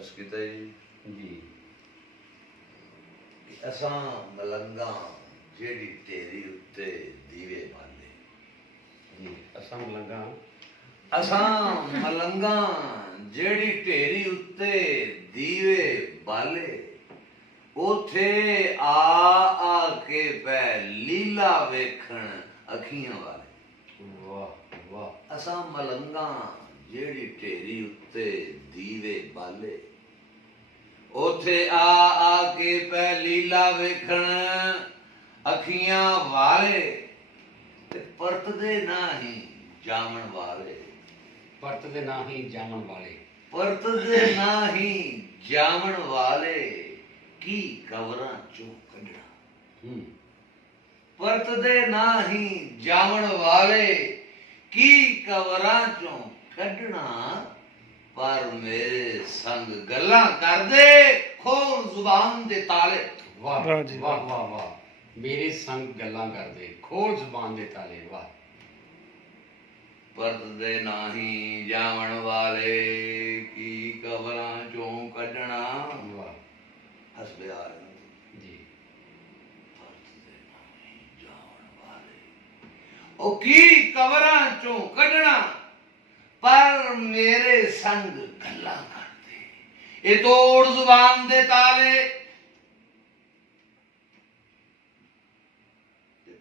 अर्ज किया जी असां मलंगा जेड़ी ढेरी उत्ते दीवे बाले जी असां मलंगा असां मलंगा जेड़ी ढेरी उत्ते दीवे बाले उथे आ के पै लीला वेखण अखियां वाले वाह वाह असां मलंगा जेड़ी ढेरी उत्ते दीवे बाले उथे आ के पै लीला वेखण अखियां वाले ते परतदे नाही जामण वाले परतदे नाही जामण वाले परतदे नाही जामण वाले की कवरां चों कढना परतदे नाही जामण वाले की कवरां चों कढना पर मेरे संग गल्लां करदे खोल जुबान दे ताले वाह वाह वाह वाह मेरे संग गल्लां करदे खोल जुबान दे ताले वाह परतदे नाही जामण वाले की कवरां चों कढना वाह हस बिहार जी परतदे नाही जामण वाले ओ की कवरां चों कढना पर मेरे संग गल्लां करदे ए तोड़ जुबान दे ताले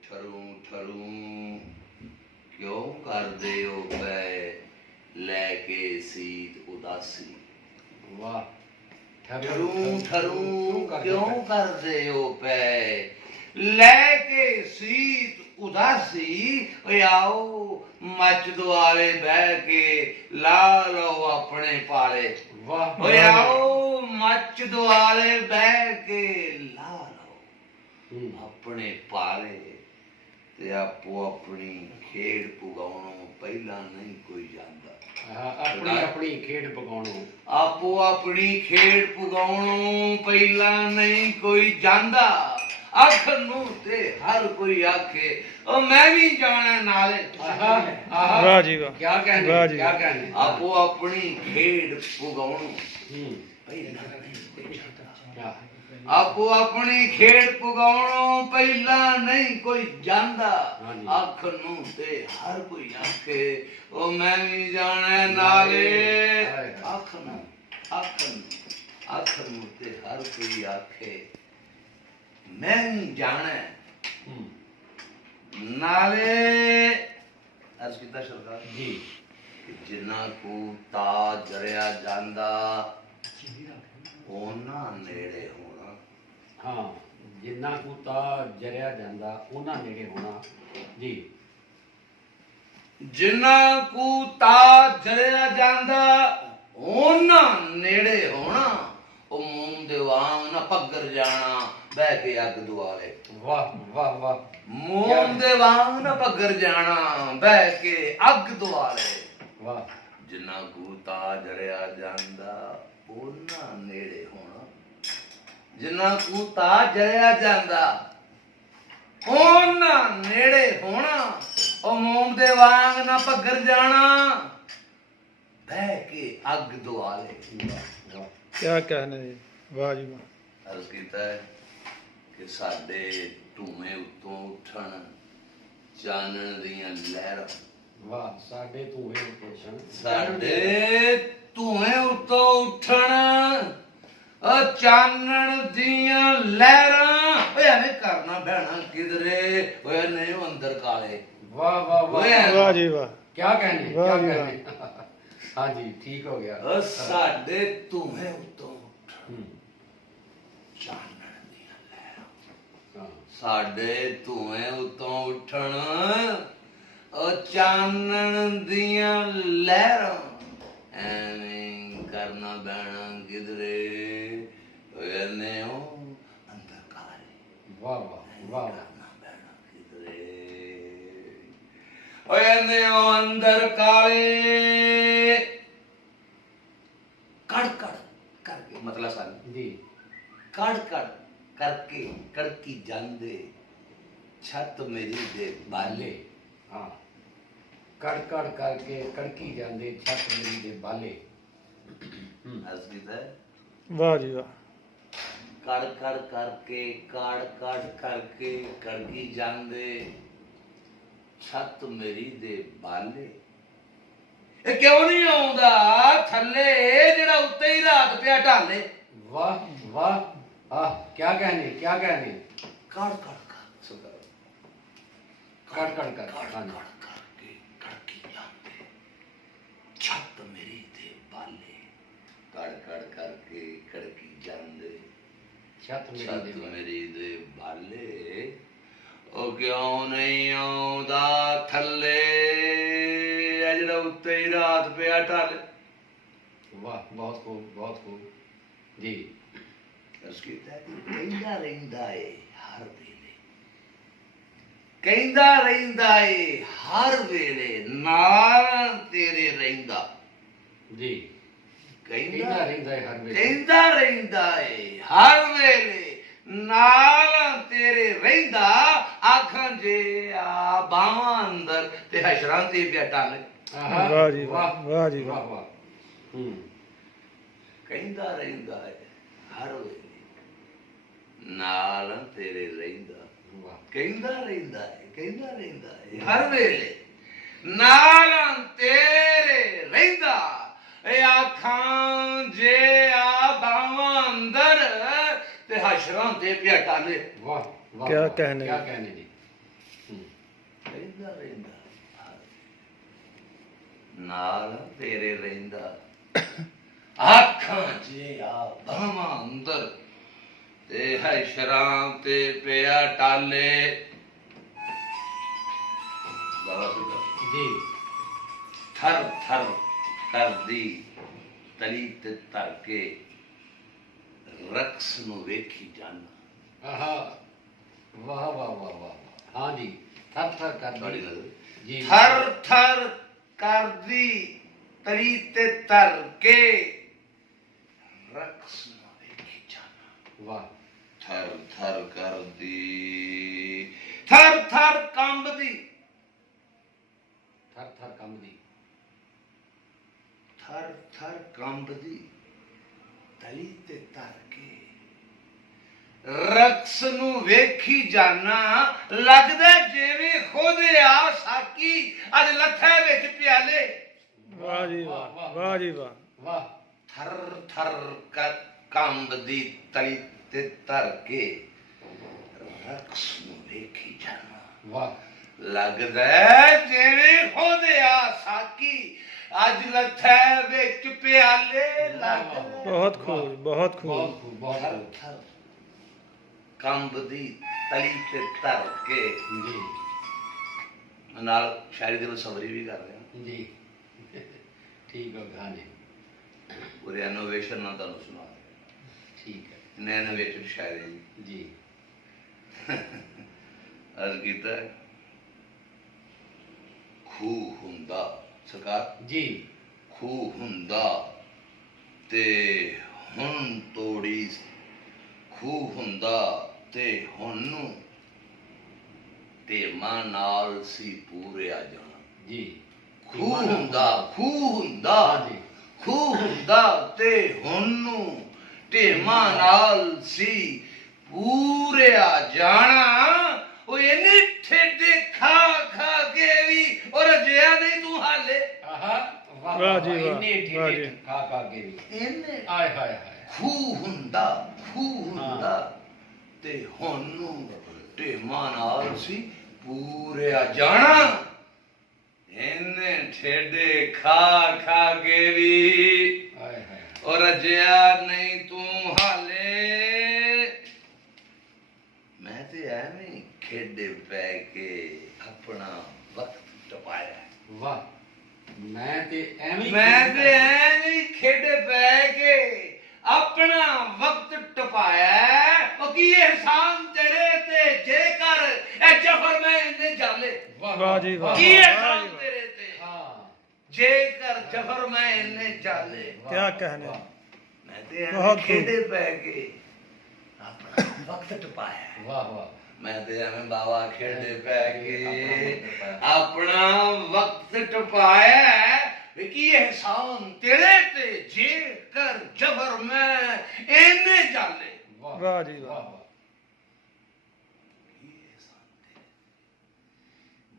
ठरू ठरू क्यों करदे ओ पै लैके सीत उदासी वाह ठरू ठरू क्यों करदे ओ पै लैके सीत उदासी ओए आओ मच दुआले बह के ला लो अपने पाले वाह ओए आओ मच दुआले बह के ला लो अपने पाले ते आपो अपनी खेड़ पुगाउणों पहला नहीं कोई जांदा अपनी अपनी खेड पकाउणों आपो अपनी खेड़ पुगाउणों पहला नहीं कोई जांदा अख नूं ते हर कोई आखे ओ मैं भी जाना नाले वाह जी वाह क्या कहने क्या कहने आपो अपनी खेड़ पुगाउणों पहला नहीं कोई जांदा आपो अपनी खेड़ पुगाउणों पहला नहीं कोई जांदा अख नूं ते हर कोई आखे ओ मैं भी जाना नाले अख नूं ते हर कोई आखे मैं भी जाना नाले अर्ज किया सरकार जी जिन्ना को ताज जरिया जांदा ओना नेड़े होना हाँ जिन्ना को ता जरिया जांदा ओना नेड़े होना जी जिन्ना को ताज जरिया जांदा ओना नेड़े होना ओ मूंग दे वांग ना पग्गर जाना बह के अग दुआले वाह वाह वाह मूंग दे वांग ना पग्गर जाना बह के अग दुआले वाह जिन्ना को ताज जरिया जांदा ओना नेड़े होना जिन्ना को ताज जरिया जांदा ओना नेड़े होना ओ मूंग दे वांग ना पग्गर जाना बह के अग दुआले क्या कहने वाह जी वाह अर्ज कीता है कि साडे धूए उत्तों उठण चानण दियां लहरां वाह साडे धूए उठण साडे धूए उत्तों उठण चानण दियां लहरां ओए एवें करना बहना किधरे ओए नहीं अंदर काले वाह वाह वाह वाह जी वाह क्या कहने वाह क्या जी कहने हाँ जी ठीक हो गया साडे धूए उत्तों चानण दियां लहरां साडे धूए उत्तों उठण चानण दियां लहरां एवें करना बहना किधरे ने अंदर काले वाह वाह वाह करना बहना किधरे ने अंदर काले कड़ कड़ करके मतलब सन जी कड़ कड़ करके कड़की जांदे छत मेरी दे बाले हाँ कड़ करके कड़की जांदे छत मेरी दे बाले अर्ज कीता है वाह जी वाह ਕੜ ਕੜ ਕਰਕੇ ਕਾੜ ਕਾੜ ਕਰਕੇ ਕੜਕੀ ਜਾਂਦੇ ਛੱਤ ਮੇਰੀ ਦੇ ਬਾਲੇ। ਇਹ ਕਿਉਂ ਨਹੀਂ ਆਉਂਦਾ ਥੱਲੇ ਜਿਹੜਾ ਉੱਤੇ ਹੀ ਰਾਤ ਪਿਆ ਢਾਲੇ। वाह वाह आह क्या कहने क्या कहने ਕਾੜ ਕਾੜ ਕਰ ਸੁਦਾ कड़ कड़ कर ਕਾੜ हाँ ਕਾੜ जी। ਕਰਕੇ ਕੜਕੀ ਜਾਂਦੇ ਛੱਤ ਮੇਰੀ ਦੇ ਬਾਲੇ। ਕੜ ਕੜ ਕਰਕੇ ਕੜਕੀ ਜਾਂਦੇ छत मेरी ਛੱਤ दीवार। ਮੇਰੀ ਦੇ ਬਾਲੇ। ਉਹ ਕਿਉਂ ਨਹੀਂ ਆਉਂਦਾ ਥੱਲੇ ਆ ਜਿਹੜਾ ਉੱਤੇ ਹੀ ਰਾਤ ਪਿਆ ਢਾਲੇ। वाह बहुत खूब जी। ਉਸ ਕੀਤਾ ਕਹਿੰਦਾ ਰਹਿੰਦਾ ਏ ਹਰ ਵੇਲੇ ਕਹਿੰਦਾ ਰਹਿੰਦਾ ਏ ਹਰ ਵੇਲੇ ਨਾਲ ਤੇਰੇ ਰਹਿੰਦਾ। जी ਕਹਿੰਦਾ रहता है हर वेले। ਕਹਿੰਦਾ ਰਹਿੰਦਾ ਏ ਹਰ ਵੇਲੇ ਨਾਲ ਤੇਰੇ ਰਹਿੰਦਾ। ਆਖਾਂ ਜੇ ਆ ਬਾਵਾਂ ਅੰਦਰ ਤੇ ਹਸ਼ਰਾਂ ਤੇ ਪਿਆ ਢਾਲੇ। आहा, वाह जी वाह वाह जी वाह वाह वाह ਕਹਿੰਦਾ ਰਹਿੰਦਾ ਏ ਹਰ ਵੇਲੇ ਨਾਲ ਤੇਰੇ ਰਹਿੰਦਾ। वाह ਕਹਿੰਦਾ ਰਹਿੰਦਾ ਏ ਹਰ ਵੇਲੇ ਨਾਲ ਤੇਰੇ ਰਹਿੰਦਾ। ਇਹ ਆਖਾਂ ਜੇ ਆ ਬਾਵਾਂ ਅੰਦਰ ਤੇ ਹਸ਼ਰਾਂ ਤੇ ਪਿਆ ਢਾਲੇ। वाह वाह क्या वाह, कहने क्या जी। कहने जी। ਰਹਿੰਦਾ ਰਹਿੰਦਾ ਨਾਲ ਤੇਰੇ ਰਹਿੰਦਾ। ਆਖਾਂ ਜੇ ਆ ਬਾਵਾਂ ਅੰਦਰ ਤੇ ਹਸ਼ਰਾਂ ਤੇ ਪਿਆ ਢਾਲੇ। ਬਾਬਾ ਸੁਣੋ जी ਥਰ ਥਰ ਕਰਦੀ ਤਲੀ ਤੇ ਧਰ ਕੇ ਰਕਸ ਨੂੰ ਵੇਖੀ ਜਾਨਾ। आहा वाह वाह वाह वाह हाँ जी थर थर कर ਤੁਹਾਡੀ दी। ਨਜ਼ਰ जी ਥਰ ਥਰ ਕਰਦੀ ਤਲੀ ਤੇ ਧਰ ਕੇ ਰਕਸ ਨੂੰ ਵੇਖੀ ਜਾਨਾ। वाह ਥਰ ਥਰ ਕਰਦੀ ਥਰ ਥਰ ਕੰਬਦੀ थर थर कम दी। ਥਰ ਥਰ ਕੰਬਦੀ ਤਲੀ ਤੇ ਧਰ ਕੇ ਰਕਸ ਨੂੰ ਵੇਖੀ ਜਾਨਾ। ਲੱਗਦਾ ਜਿਵੇਂ ਖੁਦ ਆ ਸਾਕੀ ਅੱਜ ਲੱਥੇ ਵਿੱਚ ਪਿਆਲੇ। वाह जी वाह वाह जी वाह वाह ਥਰ ਥਰ ਕੰਬਦੀ ਤਲੀ ਤੇ ਧਰ ਕੇ ਰਕਸ ਨੂੰ ਵੇਖੀ ਜਾਨਾ। वाह ਲੱਗਦਾ ਜਿਵੇਂ ਖੁਦ ਆ ਸਾਕੀ ਅੱਜ ਲੱਥੇ ਵਿੱਚ ਪਿਆਲੇ। ਲੱਗਦਾ बहुत खूब बहुत खूब बहुत खूब बहुत ਥਰ खूब ਥਰ ਕੰਬਦੀ ਤਲੀ ਤੇ ਧਰ ਕੇ। जी ਨਾਲ ਸ਼ਾਇਰੀ ਦੇ ਵਿੱਚ ਸਬਰੀ ਵੀ ਕਰ ਰਿਹਾ। जी ठीक है गाने ਪੂਰੇ ਇਨੋਵੇਸ਼ਨ ਨਾਲ ਤੁਹਾਨੂੰ ਸੁਣਾ ਰਿਹਾ। ठीक है ਇਹਨੇ ਇਨੋਵੇਟਿਵ ਸ਼ਾਇਰੀ जी ਅਰਜ਼ ਕੀਤਾ ਹੈ। ਖੂਹ ਹੁੰਦਾ ਸਰਕਾਰ जी ਖੂਹ ਹੁੰਦਾ ਤੇ ਹੁਣ ਤੋੜੀ। ਖੂਹ ਹੁੰਦਾ ਤੇ ਹੁਣ ਨੂੰ ਤੇ ਮਾਂ ਨਾਲ ਸੀ ਪੂਰਿਆ ਜਾਣਾ। जी ਖੂਹ ਹੁੰਦਾ ਖੂਹ ਹੁੰਦਾ हाँ जी ਖੂਹ ਹੁੰਦਾ ਤੇ ਹੁਣ ਨੂੰ ਢੇਮਾਂ ਨਾਲ ਸੀ ਪੂਰਿਆ ਜਾਣਾ। ਉਹ ਇਹਨੇ ਠੇਡੇ ਖਾ ਖਾ ਕੇ ਵੀ ਔਰ ਜਿਆ ਨਹੀਂ ਤੂੰ ਹਾਲੇ। आहा वाह वाह वाह जी, वाह, इन्ने वाह ठीठे जी। खा खा के भी ਇਹਨੇ आय हाय हाय ਖੂਹ ਹੁੰਦਾ ਤੇ ਹੁਣ ਨੂੰ ਢੇਮਾਂ ਨਾਲ ਸੀ ਪੂਰਿਆ ਜਾਣਾ। ਇਹਨੇ ਠੇਡੇ ਖਾ ਖਾ ਕੇ ਵੀ आय हाय ਔਰ ਜਿਆ ਨਹੀਂ ਤੂੰ ਹਾਲੇ। ਮੈਂ ਤੇ ਐਵੇਂ ਖੇਡੇ ਪੈ ਕੇ ਆਪਣਾ ਵਕਤ ਟਪਾਇਆ। वाह मैं ते एवं ਮੈਂ ਤੇ ਐਵੇਂ ਖੇਡੇ ਪੈ ਕੇ ਆਪਣਾ ਵਕਤ ਟਪਾਇਆ। ਉਹ ਕੀ ਇਹਸਾਨ ਤੇਰੇ ਤੇ ਜੇਕਰ ਇਹ ਜ਼ਫਰ ਮੈਂ ਇਹਨੇ ਜਾਲੇ। वाह जी वाह ਕੀ वाह ਇਹਸਾਨ जी वाह। ਤੇਰੇ ਤੇ हाँ ਜੇਕਰ ਜ਼ਫਰ ਮੈਂ ਇਹਨੇ ਜਾਲੇ। क्या कहने ਮੈਂ ਤੇ ਬਹੁਤ ਐਵੇਂ ਖੇਡੇ ਪੈ ਕੇ ਆਪਣਾ ਵਕਤ ਟਪਾਇਆ। वाह वाह ਮੈਂ ਤੇ ਐਵੇਂ ਬਾਵਾ ਖੇਡੇ ਪੈ ਕੇ ਆਪਣਾ ਵਕਤ ਟਪਾਇਆ। ਕੀ ਇਹਸਾਨ ਤੇਰੇ ਤੇ ਜੇਕਰ ਜ਼ਬਰ ਮੈਂ ਵਾਹ ਜੀ ਵਾਹ ਵਾਹ। ਵਾਹ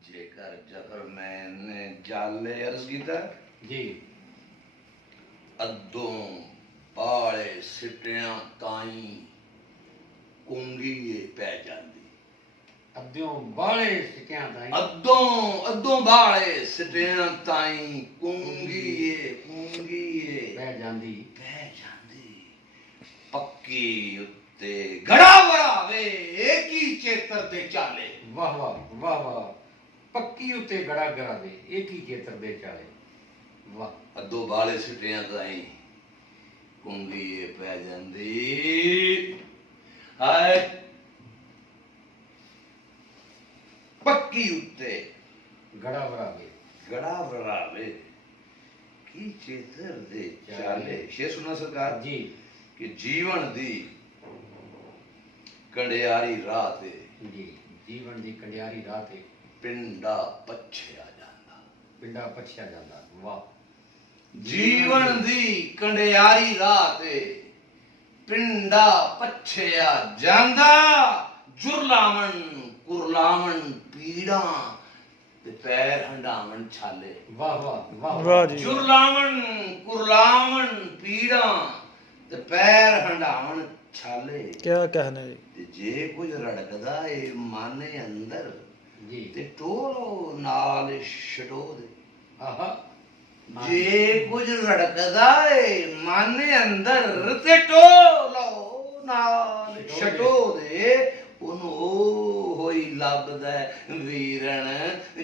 ਜੇਕਰ ਜਫਰ ਮੈਨੇ ਜਾਲੇ ਅਰਜ਼ ਕੀਤਾ ਜੀ ਅੱਧੋਂ ਬਾਲੇ ਸਿੱਟਿਆਂ ਤਾਈਂ ਕੁੰਗੀਏ ਪੈ ਜਾਂਦੀ। ਅੱਧਿਓਂ ਬਾਲੇ ਸਿੱਕਿਆਂ ਤਾਈਂ ਅੱਧੋਂ ਬਾਲੇ ਸਿੱਟਿਆਂ ਤਾਈਂ ਕੁੰਗੀਏ ਪੈ ਜਾਂਦੀ। ਪੱਕੀ ਉੱਤੇ ਗੜਾ ਵਰਾਵੇ ਏਕੀ ਚੇਤਰ ਦੇ ਚਾਲੇ। ਵਾਹ ਵਾਹ ਵਾਹ ਵਾਹ ਪੱਕੀ ਉੱਤੇ ਗੜਾ ਗਰਾਵੇ ਇੱਕ ਹੀ ਖੇਤਰ ਦੇ ਚਾਲੇ। ਵਾਹ ਅੱਧੋ ਬਾਲੇ ਸਿੱਟਿਆਂ ਤਾਈਂ ਕੁੰਗੀਏ ਪੈ ਜਾਂਦੀ। ਹਾਏ ਪੱਕੀ ਉੱਤੇ ਗੜਾ ਵਰਾਵੇ ਗੜਾ ਵਰਾਵੇ ਕੀ ਚੇਤਰ ਦੇ ਚਾਲੇ। ਸ਼ੇਰ ਸੁਣਾ ਸਰਕਾਰ ਜੀ ਕਿ ਜੀਵਨ ਦੀ ਕੰਡਿਆਰੀ ਰਾਹ ਤੇ ਜੀ ਜੀਵਨ ਦੀ ਕੰਡਿਆਰੀ ਰਾਹ ਤੇ ਪਿੰਡਾ ਪਛਿਆ ਜਾਂਦਾ। ਪਿੰਡਾ ਪਛਿਆ ਜਾਂਦਾ। ਵਾਹ ਜੀਵਨ ਦੀ ਕੰਡਿਆਰੀ ਰਾਹ ਤੇ ਪਿੰਡਾ ਪਛਿਆ ਜਾਂਦਾ। ਜੁਰਲਾਵਣ ਕੁਰਲਾਵਣ ਪੀੜਾਂ ਤੇ ਪੈਰ ਹੰਡਾਵਣ ਛਾਲੇ। ਵਾਹ ਵਾਹ ਵਾਹ ਵਾਹ ਜੀ। ਜੁਰਲਾਵਣ ਕੁਰਲਾਵਣ ਪੀੜਾਂ ਤੇ ਪੈਰ ਹੰਡਾਵਣ ਛਾਲੇ। ਕਿਆ ਕਹਿਣਾ ਜੀ। ਤੇ ਜੇ ਕੁਝ ਰੜਕਦਾ ਏ ਮਨ ਅੰਦਰ ਜੀ ਤੇ ਟੋਲੋ ਨਾਲ ਛਟੋ ਦੇ। ਆਹਾ ਜੇ ਕੁਝ ਰੜਕਦਾ ਏ ਮਨ ਅੰਦਰ ਤੇ ਟੋਲੋ ਨਾਲ ਛਟੋ ਦੇ। ਉਹਨੂੰ ਉਹ ਹੋਈ ਲੱਭਦਾ ਵੀਰਣ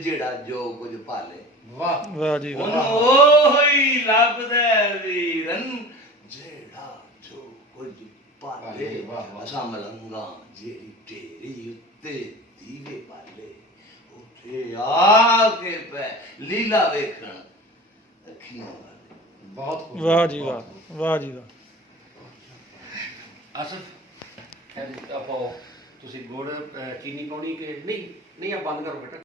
ਜਿਹੜਾ ਜੋ ਕੁਝ ਭਾਲੇ। ਵਾਹ ਵਾਹ ਜੀ ਉਹਨੂੰ ਵਾਹ। ਉਹ ਹੋਈ ਲੱਭਦਾ ਵੀਰਨ ਜਿਹੜਾ ਜੋ ਕੁਝ ਭਾਲੇ। ਵਾਹ, ਵਾਹ। ਅਸਾਂ ਮਲੰਗਾ ਜਿਹੜੀ ਢੇਰੀ ਉੱਤੇ ਦੀਵੇ ਭਾਲੇ ਉੱਥੇ ਆ ਕੇ ਪੈ ਲੀਲਾ ਵੇਖਣ ਅੱਖੀਆਂ ਵਾਲੇ। ਬਹੁਤ ਖੂਬ। ਵਾਹ ਜੀ ਵਾਹ। ਵਾਹ ਜੀ ਵਾਹ। ਆਸਫ ਆਪਾਂ ਤੁਸੀਂ ਗੁੜ ਚੀਨੀ ਪਾਉਣੀ ਕਿ ਨਹੀਂ? ਨਹੀਂ ਆ ਬੰਦ ਕਰੋ ਬੇਟਾ।